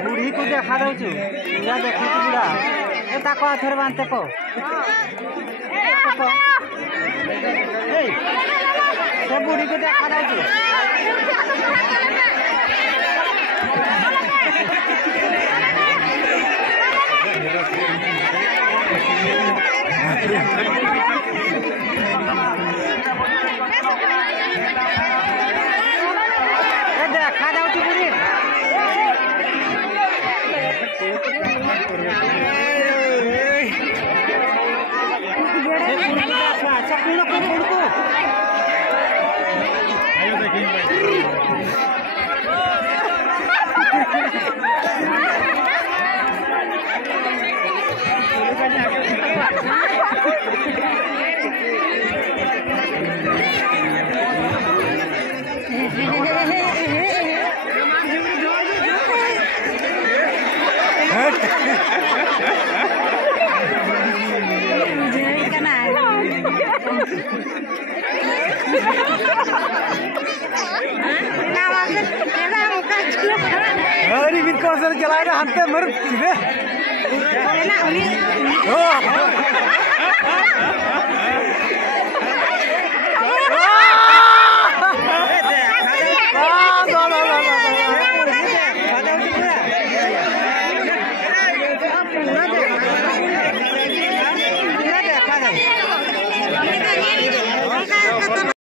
बुढ़ी को देखा दौचु पूरा देखु बुढ़ा ए ताको हाथरे बांधते को से बुढ़ी को देखा दौचु देखा दौचु बुढ़ी अरे बिन कौन सा चलाएगा हम पे मर